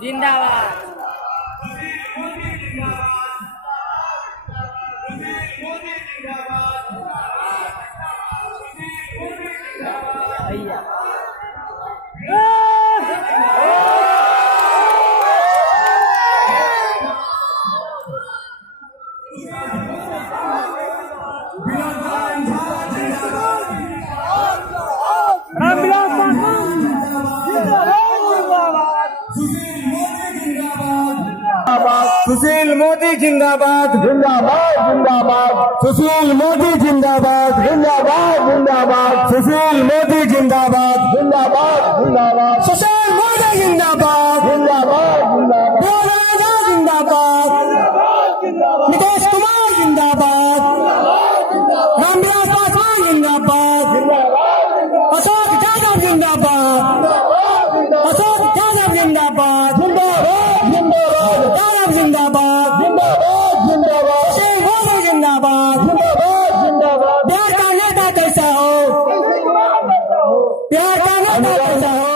जिंदाबाद। सुशील मोदी जिंदाबाद जिंदाबाद जिंदाबाद सुशील मोदी जिंदाबाद जिंदाबाद जिंदाबाद सुशील मोदी जिंदाबाद जिंदाबाद जिंदाबाद सुशील मोदी जिंदाबाद जिंदाबाद जिंदाबाद जिंदाबाद नीतीश कुमार जिंदाबाद रामविलास पासवान जिंदाबाद अशोक यादव जिंदाबाद अशोक यादव जिंदाबाद जिंदाबाद जिंदाबाद जिंदाबाद सुशील मोदी जिंदाबाद जिंदाबाद बिहार का नेता कैसा हो बिहार का नेता कैसा हो